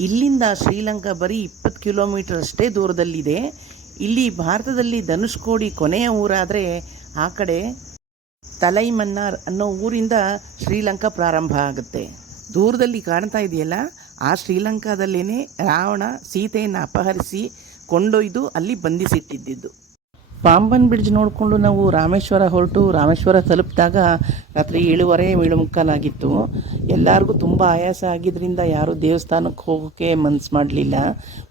ಇಲ್ಲಿಂದ ಶ್ರೀಲಂಕಾ ಬರೀ ಇಪ್ಪತ್ತು ಕಿಲೋಮೀಟರ್ ಅಷ್ಟೇ ದೂರದಲ್ಲಿದೆ. ಇಲ್ಲಿ ಭಾರತದಲ್ಲಿ ಧನುಷ್ಕೋಡಿ ಕೊನೆಯ ಊರಾದರೆ ಆ ಕಡೆ ತಲೈಮನ್ನಾರ್ ಅನ್ನೋ ಊರಿಂದ ಶ್ರೀಲಂಕಾ ಪ್ರಾರಂಭ ಆಗುತ್ತೆ. ದೂರದಲ್ಲಿ ಕಾಣ್ತಾ ಇದೆಯಲ್ಲ, ಆ ಶ್ರೀಲಂಕಾದಲ್ಲೇನೆ ರಾವಣ ಸೀತೆಯನ್ನು ಅಪಹರಿಸಿ ಕೊಂಡೊಯ್ದು ಅಲ್ಲಿ ಬಂಧಿಸಿಟ್ಟಿದ್ದಿದ್ದು. ಪಾಂಬನ್ ಬ್ರಿಡ್ಜ್ ನೋಡಿಕೊಂಡು ನಾವು ರಾಮೇಶ್ವರ ಹೊರಟು ರಾಮೇಶ್ವರ ತಲುಪಿದಾಗ ರಾತ್ರಿ ಏಳುವರೆ ಏಳು ಮುಕ್ಕಾಲಾಗಿತ್ತು ಎಲ್ಲರಿಗೂ ತುಂಬ ಆಯಾಸ ಆಗಿದ್ದರಿಂದ ಯಾರೂ ದೇವಸ್ಥಾನಕ್ಕೆ ಹೋಗೋಕ್ಕೆ ಮನಸ್ಸು ಮಾಡಲಿಲ್ಲ.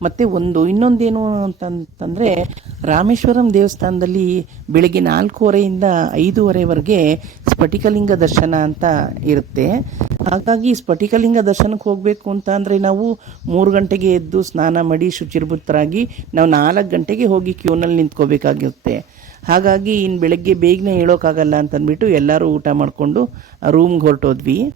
ಮತ್ತು ಒಂದು, ಇನ್ನೊಂದೇನು ಅಂತಂತಂದರೆ ರಾಮೇಶ್ವರಂ ದೇವಸ್ಥಾನದಲ್ಲಿ ಬೆಳಗ್ಗೆ ನಾಲ್ಕೂವರೆಯಿಂದ ಐದೂವರೆವರೆಗೆ ಸ್ಫಟಿಕಲಿಂಗ ದರ್ಶನ ಅಂತ ಇರುತ್ತೆ. ಹಾಗಾಗಿ ಸ್ಫಟಿಕಲಿಂಗ ದರ್ಶನಕ್ಕೆ ಹೋಗಬೇಕು ಅಂತ ಅಂದರೆ ನಾವು ಮೂರು ಗಂಟೆಗೆ ಎದ್ದು ಸ್ನಾನ ಮಾಡಿ ಶುಚಿರ್ಭುತರಾಗಿ ನಾವು ನಾಲ್ಕು ಗಂಟೆಗೆ ಹೋಗಿ ಕ್ಯೂನಲ್ಲಿ ನಿಂತ್ಕೋಬೇಕಾಗಿರುತ್ತೆ. ಹಾಗಾಗಿ ಇನ್ನು ಬೆಳಗ್ಗೆ ಬೇಗನೆ ಹೇಳೋಕ್ಕಾಗಲ್ಲ ಅಂತಂದ್ಬಿಟ್ಟು ಎಲ್ಲರೂ ಊಟ ಮಾಡಿಕೊಂಡು ರೂಮ್ಗೆ ಹೊರಟೋದ್ವಿ.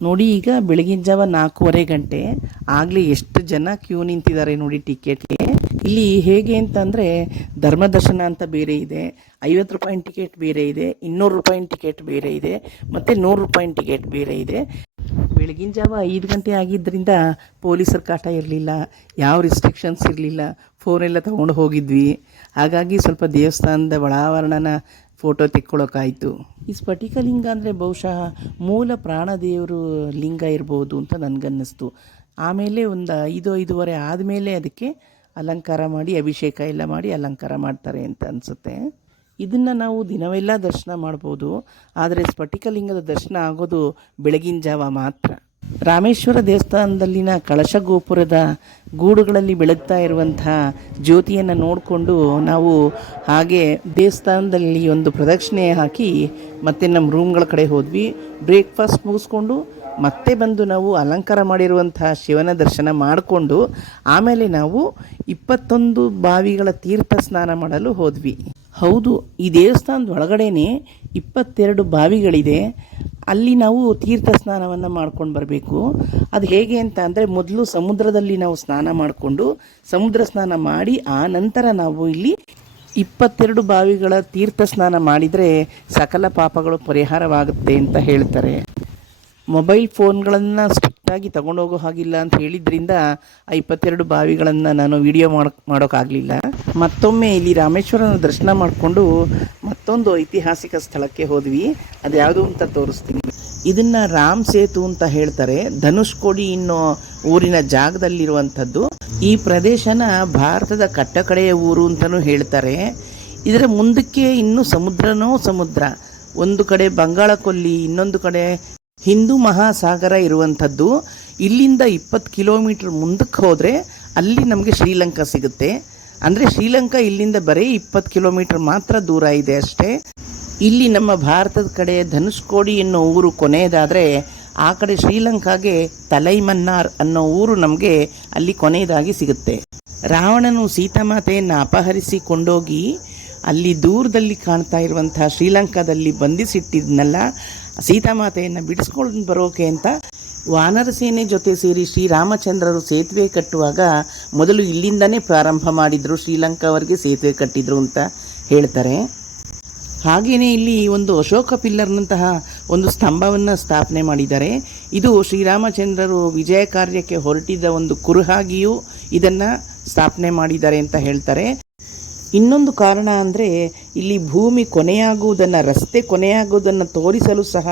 ನೋಡಿ ಈಗ ಬೆಳಗಿನ ಜಾವ ನಾಲ್ಕೂವರೆ ಗಂಟೆ. ಆಗಲೇ ಎಷ್ಟು ಜನ ಕ್ಯೂ ನಿಂತಿದ್ದಾರೆ ನೋಡಿ ಟಿಕೆಟ್ಗೆ ಇಲ್ಲಿ ಹೇಗೆ ಅಂತಂದರೆ ಧರ್ಮದರ್ಶನ ಅಂತ ಬೇರೆ ಇದೆ. ಐವತ್ತು ರೂಪಾಯಿನ ಟಿಕೆಟ್ ಬೇರೆ ಇದೆ. ಇನ್ನೂರು ರೂಪಾಯಿನ ಟಿಕೆಟ್ ಬೇರೆ ಇದೆ. ಮತ್ತು ನೂರು ರೂಪಾಯಿನ ಟಿಕೆಟ್ ಬೇರೆ ಇದೆ. ಬೆಳಗಿನ ಜಾವ ಐದು ಗಂಟೆ ಆಗಿದ್ದರಿಂದ ಪೊಲೀಸರ ಕಾಟ ಇರಲಿಲ್ಲ. ಯಾವ ರಿಸ್ಟ್ರಿಕ್ಷನ್ಸ್ ಇರಲಿಲ್ಲ. ಫೋನೆಲ್ಲ ತೊಗೊಂಡು ಹೋಗಿದ್ವಿ. ಹಾಗಾಗಿ ಸ್ವಲ್ಪ ದೇವಸ್ಥಾನದ ಒಳಾವರಣನ ಫೋಟೋ ತೆಕ್ಕೊಳ್ಳೋಕ್ಕಾಯಿತು ಈ ಸ್ಫಟಿಕಲಿಂಗ ಅಂದರೆ ಬಹುಶಃ ಮೂಲ ಪ್ರಾಣದೇವರು ಲಿಂಗ ಇರ್ಬೋದು ಅಂತ ನನಗನ್ನಿಸ್ತು. ಆಮೇಲೆ ಒಂದು ಐದು, ಐದೂವರೆ ಆದಮೇಲೆ ಅದಕ್ಕೆ ಅಲಂಕಾರ ಮಾಡಿ, ಅಭಿಷೇಕ ಎಲ್ಲ ಮಾಡಿ ಅಲಂಕಾರ ಮಾಡ್ತಾರೆ ಅಂತ ಅನಿಸುತ್ತೆ. ಇದನ್ನು ನಾವು ದಿನವೆಲ್ಲ ದರ್ಶನ ಮಾಡ್ಬೋದು. ಆದರೆ ಸ್ಫಟಿಕಲಿಂಗದ ದರ್ಶನ ಆಗೋದು ಬೆಳಗಿನ ಜಾವ ಮಾತ್ರ. ರಾಮೇಶ್ವರ ದೇವಸ್ಥಾನದಲ್ಲಿನ ಕಳಶ ಗೋಪುರದ ಗೂಡುಗಳಲ್ಲಿ ಬೆಳಗ್ತಾ ಇರುವಂತಹ ಜ್ಯೋತಿಯನ್ನು ನೋಡಿಕೊಂಡು ನಾವು ಹಾಗೆ ದೇವಸ್ಥಾನದಲ್ಲಿ ಒಂದು ಪ್ರದಕ್ಷಿಣೆ ಹಾಕಿ ಮತ್ತೆ ನಮ್ಮ ರೂಮ್ಗಳ ಕಡೆ ಹೋದ್ವಿ. ಬ್ರೇಕ್ಫಾಸ್ಟ್ ಮುಗಿಸ್ಕೊಂಡು ಮತ್ತೆ ಬಂದು ನಾವು ಅಲಂಕಾರ ಮಾಡಿರುವಂತಹ ಶಿವನ ದರ್ಶನ ಮಾಡಿಕೊಂಡು ಆಮೇಲೆ ನಾವು ಇಪ್ಪತ್ತೊಂದು ಬಾವಿಗಳ ತೀರ್ಥ ಸ್ನಾನ ಮಾಡಲು ಹೋದ್ವಿ. ಹೌದು, ಈ ದೇವಸ್ಥಾನದ ಒಳಗಡೆನೆ ಇಪ್ಪತ್ತೆರಡು ಬಾವಿಗಳಿದೆ. ಅಲ್ಲಿ ನಾವು ತೀರ್ಥ ಸ್ನಾನವನ್ನು ಮಾಡ್ಕೊಂಡು ಬರಬೇಕು. ಅದು ಹೇಗೆ ಅಂತ ಅಂದರೆ ಮೊದಲು ಸಮುದ್ರದಲ್ಲಿ ನಾವು ಸ್ನಾನ ಮಾಡಿಕೊಂಡು ಸಮುದ್ರ ಸ್ನಾನ ಮಾಡಿ ಆ ನಂತರ ನಾವು ಇಲ್ಲಿ ಇಪ್ಪತ್ತೆರಡು ಬಾವಿಗಳ ತೀರ್ಥ ಸ್ನಾನ ಮಾಡಿದರೆ ಸಕಲ ಪಾಪಗಳು ಪರಿಹಾರವಾಗುತ್ತೆ ಅಂತ ಹೇಳ್ತಾರೆ. ಮೊಬೈಲ್ ಫೋನ್ಗಳನ್ನು ಸ್ಟ್ರಿಕ್ಟಾಗಿ ತಗೊಂಡೋಗೋ ಹಾಗಿಲ್ಲ ಅಂತ ಹೇಳಿದ್ರಿಂದ ಆ ಇಪ್ಪತ್ತೆರಡು ಬಾವಿಗಳನ್ನು ನಾನು ವಿಡಿಯೋ ಮಾಡೋ ಮಾಡೋಕ್ಕಾಗಲಿಲ್ಲ ಮತ್ತೊಮ್ಮೆ ಇಲ್ಲಿ ರಾಮೇಶ್ವರನ ದರ್ಶನ ಮಾಡಿಕೊಂಡು ಮತ್ತೊಂದು ಐತಿಹಾಸಿಕ ಸ್ಥಳಕ್ಕೆ ಹೋದ್ವಿ. ಅದು ಯಾವುದು ಅಂತ ತೋರಿಸ್ತೀನಿ. ಇದನ್ನು ರಾಮ್ ಸೇತು ಅಂತ ಹೇಳ್ತಾರೆ. ಧನುಷ್ಕೋಡಿ ಇನ್ನೋ ಊರಿನ ಜಾಗದಲ್ಲಿರುವಂಥದ್ದು. ಈ ಪ್ರದೇಶನ ಭಾರತದ ಕಟ್ಟಕಡೆಯ ಊರು ಅಂತಲೂ ಹೇಳ್ತಾರೆ. ಇದರ ಮುಂದಕ್ಕೆ ಇನ್ನೂ ಸಮುದ್ರನೋ ಸಮುದ್ರ. ಒಂದು ಕಡೆ ಬಂಗಾಳ ಕೊಲ್ಲಿ ಇನ್ನೊಂದು ಕಡೆ ಹಿಂದೂ ಮಹಾಸಾಗರ ಇರುವಂಥದ್ದು, ಇಲ್ಲಿಂದ ಇಪ್ಪತ್ತು ಕಿಲೋಮೀಟ್ರ್ ಮುಂದಕ್ಕೆ ಹೋದರೆ ಅಲ್ಲಿ ನಮಗೆ ಶ್ರೀಲಂಕಾ ಸಿಗುತ್ತೆ. ಅಂದರೆ ಶ್ರೀಲಂಕಾ ಇಲ್ಲಿಂದ ಬರೀ ಇಪ್ಪತ್ತು ಕಿಲೋಮೀಟ್ರ್ ಮಾತ್ರ ದೂರ ಇದೆ ಅಷ್ಟೇ. ಇಲ್ಲಿ ನಮ್ಮ ಭಾರತದ ಕಡೆ ಧನುಷ್ಕೋಡಿ ಅನ್ನೋ ಊರು ಕೊನೆಯದಾದರೆ, ಆ ಕಡೆ ಶ್ರೀಲಂಕಾಗೆ ತಲೈಮನ್ನಾರ್ ಅನ್ನೋ ಊರು ನಮಗೆ ಅಲ್ಲಿ ಕೊನೆಯದಾಗಿ ಸಿಗುತ್ತೆ. ರಾವಣನು ಸೀತಾಮಾತೆಯನ್ನು ಅಪಹರಿಸಿ ಕೊಂಡೋಗಿ ಅಲ್ಲಿ ದೂರದಲ್ಲಿ ಕಾಣ್ತಾ ಇರುವಂತಹ ಶ್ರೀಲಂಕಾದಲ್ಲಿ ಬಂಧಿಸಿಟ್ಟಿದ್ನಲ್ಲ ಸೀತಾಮಾತೆಯನ್ನು ಬಿಡಿಸ್ಕೊಂಡು ಬರೋಕೆ ಅಂತ ವಾನರ ಸೇನೆ ಜೊತೆ ಸೇರಿ ಶ್ರೀರಾಮಚಂದ್ರರು ಸೇತುವೆ ಕಟ್ಟುವಾಗ ಮೊದಲು ಇಲ್ಲಿಂದನೇ ಪ್ರಾರಂಭ ಮಾಡಿದರು ಶ್ರೀಲಂಕಾವರೆಗೆ ಸೇತುವೆ ಕಟ್ಟಿದ್ರು ಅಂತ ಹೇಳ್ತಾರೆ. ಹಾಗೆಯೇ ಇಲ್ಲಿ ಒಂದು ಅಶೋಕ ಪಿಲ್ಲರ್ನಂತಹ ಒಂದು ಸ್ತಂಭವನ್ನು ಸ್ಥಾಪನೆ ಮಾಡಿದ್ದಾರೆ. ಇದು ಶ್ರೀರಾಮಚಂದ್ರರು ವಿಜಯ ಕಾರ್ಯಕ್ಕೆ ಹೊರಟಿದ್ದ ಒಂದು ಕುರುಹಾಗಿಯೂ ಇದನ್ನು ಸ್ಥಾಪನೆ ಮಾಡಿದ್ದಾರೆ ಅಂತ ಹೇಳ್ತಾರೆ. ಇನ್ನೊಂದು ಕಾರಣ ಅಂದರೆ ಇಲ್ಲಿ ಭೂಮಿ ಕೊನೆಯಾಗುವುದನ್ನು, ರಸ್ತೆ ಕೊನೆಯಾಗುವುದನ್ನು ತೋರಿಸಲು ಸಹ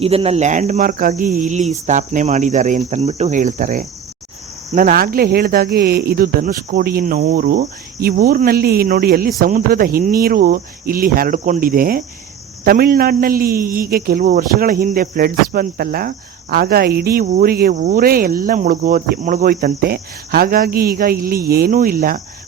ಇದನ್ನು ಲ್ಯಾಂಡ್ ಮಾರ್ಕ್ ಆಗಿ ಇಲ್ಲಿ ಸ್ಥಾಪನೆ ಮಾಡಿದ್ದಾರೆ ಅಂತನ್ಬಿಟ್ಟು ಹೇಳ್ತಾರೆ. ನಾನು ಆಗಲೇ ಹೇಳಿದಾಗೆ ಇದು ಧನುಷ್ಕೋಡಿ ಎನ್ನುವ ಊರು. ಈ ಊರಿನಲ್ಲಿ ನೋಡಿ, ಅಲ್ಲಿ ಸಮುದ್ರದ ಹಿನ್ನೀರು ಇಲ್ಲಿ ಹರಡಿಕೊಂಡಿದೆ. ತಮಿಳ್ನಾಡಿನಲ್ಲಿ ಈಗ ಕೆಲವು ವರ್ಷಗಳ ಹಿಂದೆ ಫ್ಲಡ್ಸ್ ಬಂತಲ್ಲ, ಆಗ ಇಡೀ ಊರಿಗೆ ಊರೇ ಎಲ್ಲ ಮುಳುಗೋ ಮುಳುಗೋಯ್ತಂತೆ. ಹಾಗಾಗಿ ಈಗ ಇಲ್ಲಿ ಏನೂ ಇಲ್ಲ.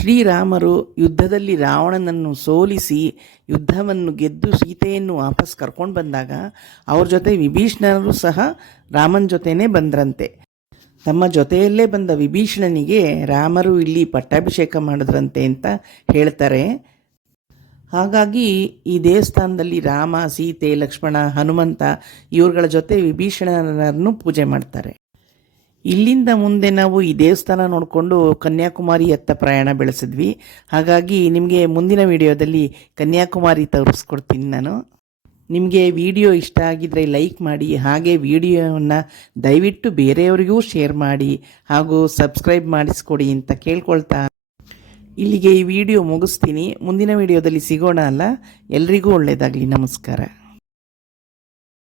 ಶ್ರೀರಾಮರು ಯುದ್ಧದಲ್ಲಿ ರಾವಣನನ್ನು ಸೋಲಿಸಿ ಯುದ್ಧವನ್ನು ಗೆದ್ದು ಸೀತೆಯನ್ನು ವಾಪಸ್ ಕರ್ಕೊಂಡು ಬಂದಾಗ ಅವ್ರ ಜೊತೆ ವಿಭೀಷಣರು ಸಹ ರಾಮನ ಜೊತೆನೇ ಬಂದ್ರಂತೆ. ತಮ್ಮ ಜೊತೆಯಲ್ಲೇ ಬಂದ ವಿಭೀಷಣನಿಗೆ ರಾಮರು ಇಲ್ಲಿ ಪಟ್ಟಾಭಿಷೇಕ ಮಾಡಿದ್ರಂತೆ ಅಂತ ಹೇಳ್ತಾರೆ. ಹಾಗಾಗಿ ಈ ದೇವಸ್ಥಾನದಲ್ಲಿ ರಾಮ, ಸೀತೆ, ಲಕ್ಷ್ಮಣ, ಹನುಮಂತ ಇವ್ರುಗಳ ಜೊತೆ ವಿಭೀಷಣರನ್ನು ಪೂಜೆ ಮಾಡ್ತಾರೆ. ಇಲ್ಲಿಂದ ಮುಂದೆ ನಾವು ಈ ದೇವಸ್ಥಾನ ನೋಡಿಕೊಂಡು ಕನ್ಯಾಕುಮಾರಿ ಕನ್ಯಾಕುಮಾರಿಯತ್ತ ಪ್ರಯಾಣ ಬೆಳೆಸಿದ್ವಿ. ಹಾಗಾಗಿ ನಿಮಗೆ ಮುಂದಿನ ವಿಡಿಯೋದಲ್ಲಿ ಕನ್ಯಾಕುಮಾರಿ ತೋರಿಸ್ಕೊಡ್ತೀನಿ ನಾನು. ನಿಮಗೆ ವಿಡಿಯೋ ಇಷ್ಟ ಆಗಿದ್ರೆ ಲೈಕ್ ಮಾಡಿ, ಹಾಗೆ ವಿಡಿಯೋವನ್ನು ದಯವಿಟ್ಟು ಬೇರೆಯವರಿಗೂ ಶೇರ್ ಮಾಡಿ, ಹಾಗೂ ಸಬ್ಸ್ಕ್ರೈಬ್ ಮಾಡಿಸ್ಕೊಡಿ ಅಂತ ಕೇಳ್ಕೊಳ್ತಾ. ಇಲ್ಲಿಗೆ ಈ ವಿಡಿಯೋ ಮುಗಿಸ್ತೀನಿ. ಮುಂದಿನ ವಿಡಿಯೋದಲ್ಲಿ ಸಿಗೋಣ ಅಲ್ಲ. ಎಲ್ರಿಗೂ ಒಳ್ಳೆಯದಾಗಲಿ ನಮಸ್ಕಾರ.